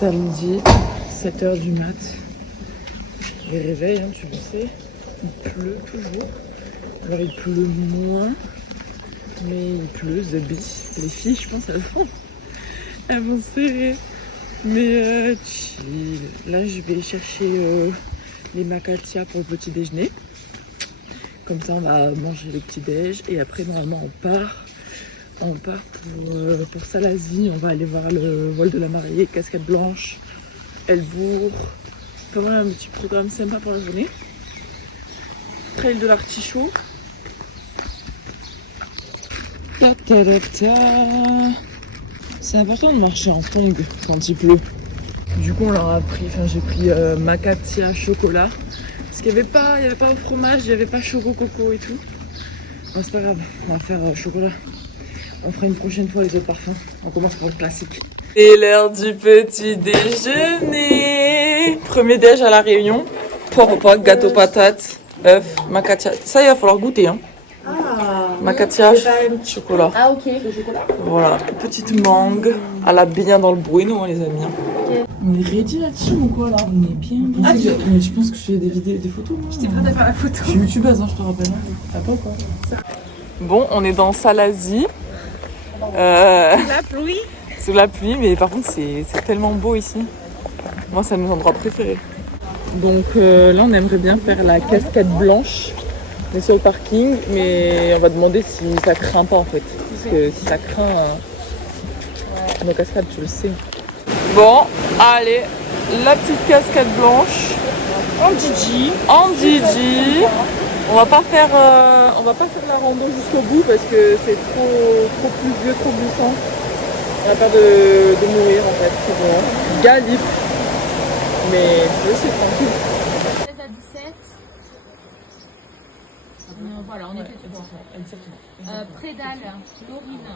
Samedi, 7h du mat. Les réveils, hein, tu le sais. Il pleut toujours. Alors il pleut moins, mais il pleut, the bee. Les filles, je pense, elles vont serrer. Mais chill. Là, je vais chercher les macatias pour le petit déjeuner. Comme ça, on va manger le petit déj. Et après, normalement, on part. On part pour Salazie. On va aller voir le vol de la mariée, Cascade Blanche, Elbourg. Pas mal, un petit programme sympa pour la journée. Trail de l'Artichaut. C'est important de marcher en tongs quand il pleut. Du coup, on leur a pris, j'ai pris macatia chocolat. Parce qu'il n'y avait pas au fromage, il n'y avait pas choco coco et tout. Bon, c'est pas grave, on va faire chocolat. On fera une prochaine fois les autres parfums. On commence par le classique. C'est l'heure du petit déjeuner. Premier déj à la Réunion. Porc au pâte, gâteau patate, œuf, macatia. Ça, il va falloir goûter, hein. Macatia, chocolat. Ah ok, le chocolat. Voilà, petite mangue à la bien dans le bueno, hein, les amis. Okay. On est ready là-dessus ou quoi là? On est bien. Mais je pense que je fais des photos. J'étais prête à faire la photo. Je suis youtubeuse, hein, je te rappelle. Ah, pas quoi. Bon, on est dans Salazie. Sous la pluie. Sous la pluie, mais par contre c'est tellement beau ici. Moi, c'est mon endroit préféré. Donc là, on aimerait bien faire la cascade blanche. On est sur le parking, mais on va demander si ça craint pas en fait. Parce que si ça craint, nos cascades, tu le sais. Bon, allez, la petite cascade blanche. En Didi. On va pas faire la rando jusqu'au bout parce que c'est trop pluvieux, trop glissant. On a peur de mourir en fait. C'est bon. Galip. Mais tu le sais, tranquille. 16 à 17. Voilà, on est fait tout bon. Prédale, Dorine.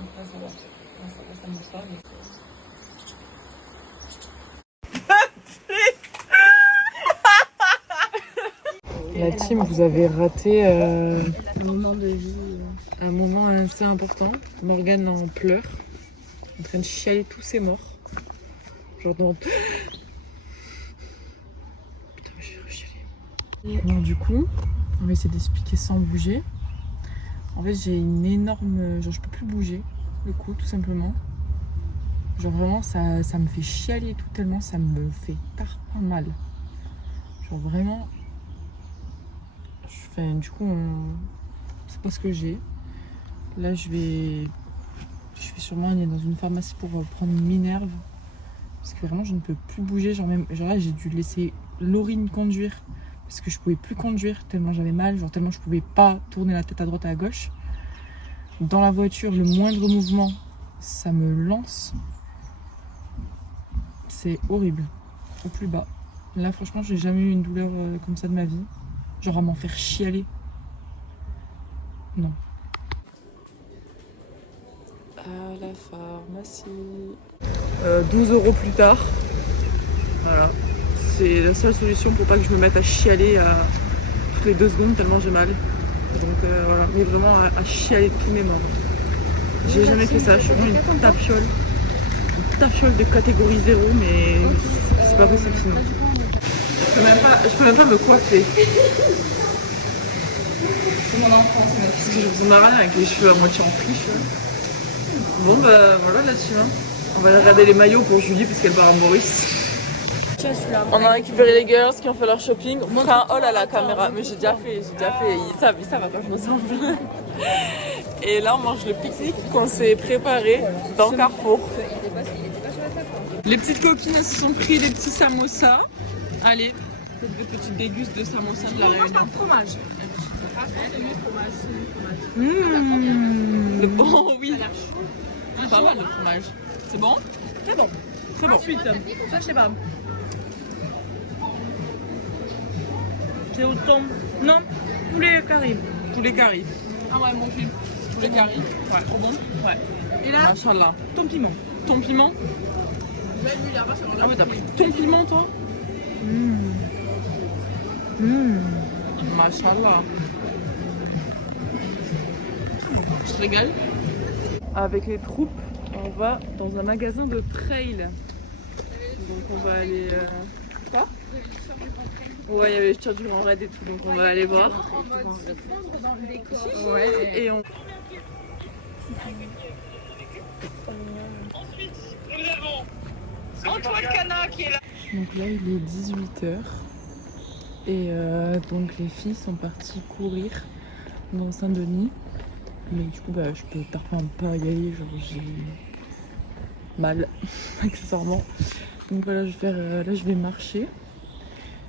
La team, vous avez raté Un moment de vie. un moment assez important. Morgane en pleure, en train de chialer tous ses morts. Genre dans... Putain, je vais rechialer. Donc du coup, on va essayer d'expliquer sans bouger. En fait, j'ai une énorme... Genre, je peux plus bouger le cou, tout simplement. Genre vraiment, ça me fait chialer et tout, tellement ça me fait tarpin mal. Genre vraiment... du coup, c'est pas ce que j'ai. Là, je vais sûrement aller dans une pharmacie pour prendre une Minerve. Parce que vraiment, je ne peux plus bouger. Genre là, j'ai dû laisser Laurine conduire. Parce que je pouvais plus conduire tellement j'avais mal. Genre tellement je pouvais pas tourner la tête à droite et à gauche. Dans la voiture, le moindre mouvement, ça me lance. C'est horrible. Au plus bas. Là, franchement, j'ai jamais eu une douleur comme ça de ma vie. Genre à m'en faire chialer. Non. À la pharmacie. 12 € plus tard. Voilà. C'est la seule solution pour pas que je me mette à chialer toutes les 2 secondes tellement j'ai mal. Donc voilà. Mais vraiment à chialer tous mes membres. J'ai jamais fait ça. Je suis vraiment une tafiole. Une tafiole de catégorie 0, mais c'est pas possible sinon. Je peux même pas me coiffer. C'est mon enfance, Parce que je vous en ai rien avec les cheveux à moitié en friche. Bon bah voilà la team. On va regarder les maillots pour Julie parce qu'elle part à Maurice. On a récupéré les girls qui ont fait leur shopping. On fera un haul à la caméra. Mais j'ai déjà fait. Ils savent à quoi je ressemble. Et là on mange le pique-nique qu'on s'est préparé dans Carrefour. Les petites copines elles se sont pris des petits samosas. Allez, faites des petites dégustes de samosas de la Réunion. Fromage. Le bon, oui. Pas mal de fromage. C'est bon? C'est bon. C'est bon. Ensuite, ça je sais pas. C'est au thon. Non, poulet curry. Poulet curry. Ah ouais, mon cul. Poulet curry. Ouais. Trop bon? Ouais. Et là, Machallah. ton piment. Ton piment? Ah ouais, t'as pris ton piment toi? Machallah. Je te régale. Avec les troupes, on va dans un magasin de trail. Donc on va aller... Quoi? Ouais, il y avait le tir du Grand Raid et tout, donc on va aller voir. En mode se fondre dans le décor. Ouais, et on... Antoine Cana qui est là. Donc là il est 18h et donc les filles sont parties courir dans Saint-Denis. Mais du coup bah, je peux tarder un peu à y aller, genre j'ai mal accessoirement. Donc voilà, là je vais marcher.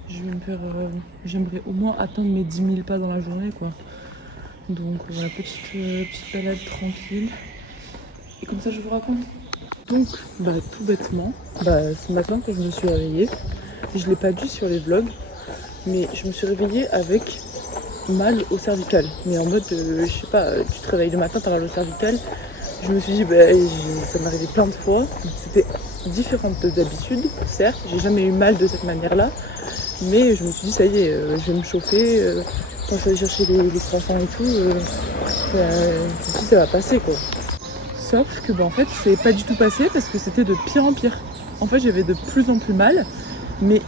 Je vais me faire, j'aimerais au moins atteindre mes 10 000 pas dans la journée quoi. Donc voilà, petite balade tranquille. Et comme ça je vous raconte. Donc bah tout bêtement, ce matin quand je me suis réveillée, je l'ai pas dit sur les vlogs, mais je me suis réveillée avec mal au cervical. Mais en mode, je sais pas, tu te réveilles le matin, t'as mal au cervical. Je me suis dit, ça m'arrivait plein de fois. C'était différent d'habitude, certes, j'ai jamais eu mal de cette manière-là. Mais je me suis dit, ça y est, je vais me chauffer. Quand je vais aller chercher les croissants et tout, je me suis dit, ça va passer quoi. Sauf que en fait c'est pas du tout passé parce que c'était de pire en pire. En fait j'avais de plus en plus mal, mais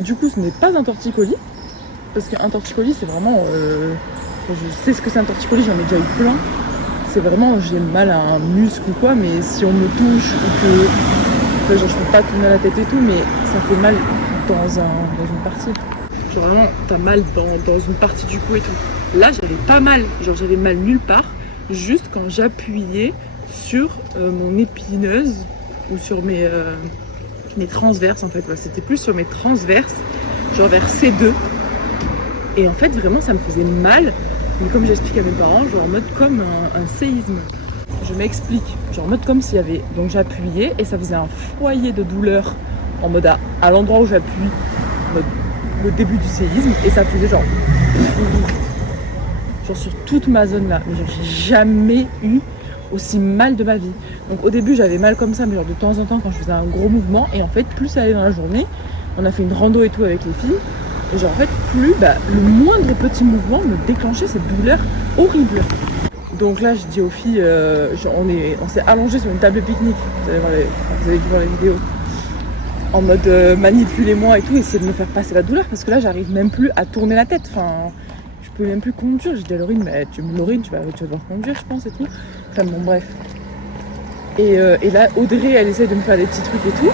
du coup ce n'est pas un torticolis, parce qu'un torticolis c'est vraiment, je sais ce que c'est un torticolis, j'en ai déjà eu plein. C'est vraiment, j'ai mal à un muscle ou quoi, mais si on me touche ou que, genre je peux pas tourner la tête et tout, mais ça fait mal dans une partie. Genre vraiment t'as mal dans une partie du cou et tout. Là j'avais pas mal, genre j'avais mal nulle part, juste quand j'appuyais sur mon épineuse ou sur mes transverses en fait. Ouais, c'était plus sur mes transverses, genre vers C2. Et en fait vraiment ça me faisait mal, mais comme j'explique à mes parents, genre en mode comme un séisme. Je m'explique, genre en mode comme s'il y avait, donc j'appuyais et ça faisait un foyer de douleur en mode à l'endroit où j'appuie, le début du séisme, et ça faisait genre sur toute ma zone là. Mais genre j'ai jamais eu aussi mal de ma vie. Donc au début j'avais mal comme ça, mais genre de temps en temps quand je faisais un gros mouvement, et en fait plus ça allait dans la journée, on a fait une rando et tout avec les filles, et genre en fait plus le moindre petit mouvement me déclenchait cette douleur horrible. Donc là je dis aux filles, on s'est allongé sur une table de pique-nique, vous avez dû voir les vidéos, en mode manipulez-moi et tout, essayer de me faire passer la douleur, parce que là j'arrive même plus à tourner la tête, enfin je peux même plus conduire. J'ai dit à Laurine, mais tu vas devoir conduire je pense et tout. Enfin bon bref. Et là Audrey elle essaie de me faire des petits trucs et tout.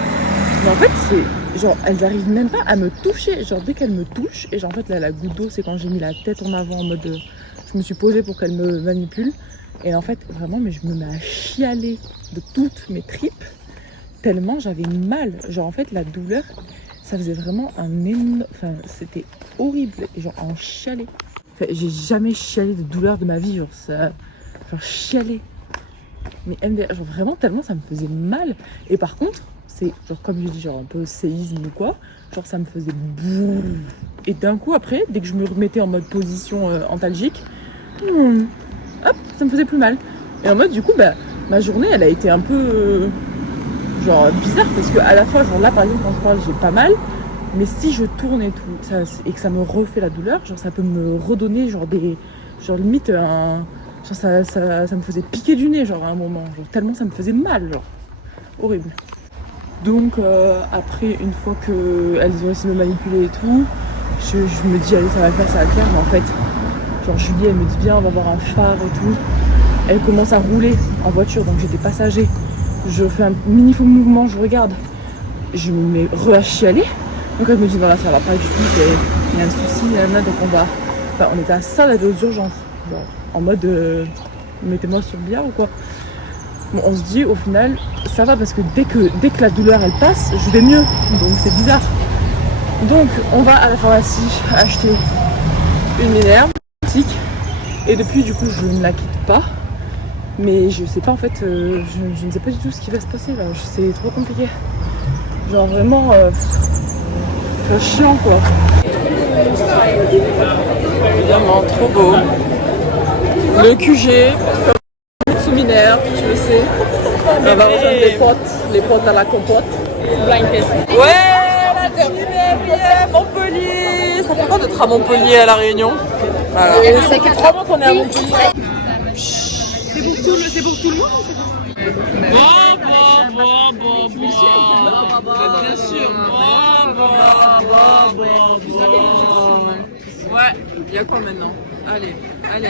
Mais en fait c'est genre elles arrivent même pas à me toucher. Genre dès qu'elles me touchent, et genre en fait là la goutte d'eau c'est quand j'ai mis la tête en avant en mode je me suis posée pour qu'elle me manipule. Et en fait vraiment mais je me mets à chialer de toutes mes tripes tellement j'avais mal. Genre en fait la douleur ça faisait vraiment enfin c'était horrible, et genre en chialer. Enfin, j'ai jamais chialé de douleur de ma vie, genre chialé. Mais MDR, genre vraiment tellement ça me faisait mal. Et par contre, c'est genre comme je dis, genre un peu séisme ou quoi, genre ça me faisait bouh. Et d'un coup après, dès que je me remettais en mode position antalgique, hop, ça me faisait plus mal. Et en mode du coup, ma journée elle a été un peu genre bizarre, parce que à la fois, genre là par exemple quand je parle j'ai pas mal, mais si je tourne et tout, et que ça me refait la douleur, genre ça peut me redonner genre limite genre ça me faisait piquer du nez genre à un moment, genre tellement ça me faisait mal, genre horrible. Donc après une fois qu'elles ont essayé de me manipuler et tout, je me dis allez ça va le faire, mais en fait genre Julie elle me dit viens on va voir un phare et tout. Elle commence à rouler en voiture, donc j'étais passager. Je fais un mini faux mouvement, je regarde, je me mets re-à-chialer. Donc elle me dit voilà ça va pas du tout, il y a un souci, donc on était à ça d'aller aux urgences, genre, en mode mettez-moi sur le billard ou quoi. Bon, on se dit au final ça va, parce que dès que la douleur elle passe, je vais mieux, donc c'est bizarre. Donc on va à la pharmacie acheter une minerve, et depuis du coup je ne la quitte pas. Mais je sais pas en fait, je ne sais pas du tout ce qui va se passer là, c'est trop compliqué. Genre vraiment, c'est chiant quoi. Évidemment, trop beau. Le QG, comme sous Minerve, tu le sais. On va rejoindre les potes à la compote. Blind test. Ouais, la team Montpellier. Ça fait quoi d'être à Montpellier à La Réunion? Voilà. Ça fait 3 mois qu'on est à Montpellier. C'est pour tout le monde ou c'est pour... Bon. bien sûr. Ouais, il y a quoi maintenant? Allez, Alice.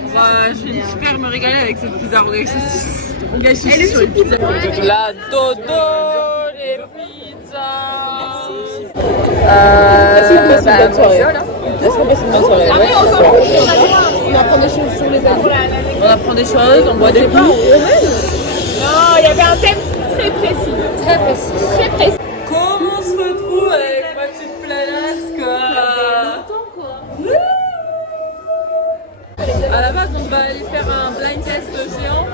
Je vais super me régaler avec cette pizza. Regarde saucisses sur une pizza. La dodo, les pizzas. Est-ce qu'on passe une bonne soirée? Est-ce qu'on passe une bonne soirée? On apprend des choses sur les amis. On apprend des choses, on boit des coups. Non, il y avait un thème très précis. Très précis. Très précis. Comment on se retrouve avec ma petite planète quoi? À la base, on va aller faire un blind test géant.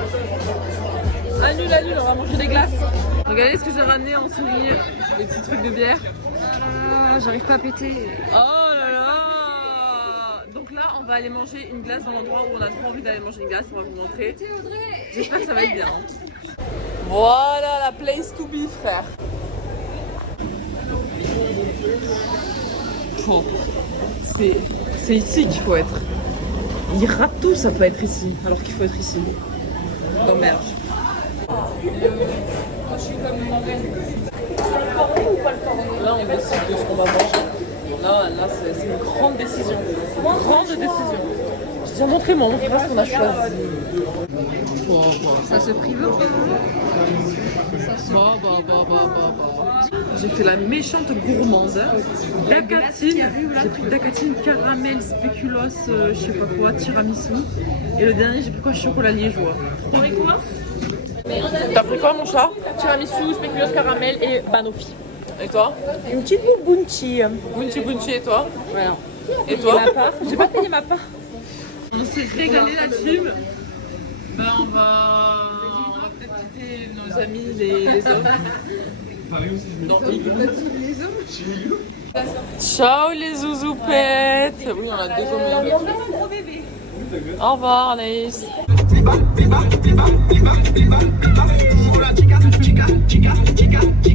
Annule, on va manger des glaces. Regardez ce que j'ai ramené en souvenir, les petits trucs de bière. J'arrive pas à péter. Oh là là! Donc là, on va aller manger une glace dans l'endroit où on a trop envie d'aller manger une glace. On va vous montrer. J'espère que ça va être bien. Voilà la place to be, frère. Bon, c'est ici qu'il faut être. Il rate tout, ça peut être ici, alors qu'il faut être ici. Oh merde. Là, on décide de ce qu'on va manger. Là c'est une grande décision. Grande décision. J'ai déjà montré, mais on montre pas ce qu'on a choisi. Ça se prive. J'ai fait la méchante gourmande. Dacatine. J'ai pris dacatine, caramel, spéculoos, je sais pas quoi, tiramisu. Et le dernier, j'ai pris quoi? Chocolat liégeois. T'as pris quoi? T'as pris quoi, mon chat? Tiramisu, spéculoos, caramel et banoffee. Et toi? Une petite bounty. Bunchi, et toi? Voilà. Et toi? J'ai pas payé ma part. On s'est régalé la team. Ben, on va peut-être quitter nos amis les hommes. Non, ciao les zouzoupettes. Oui, on a deux hommes. Au revoir Anaïs. Chica, chica, chica, chica, chica, chica.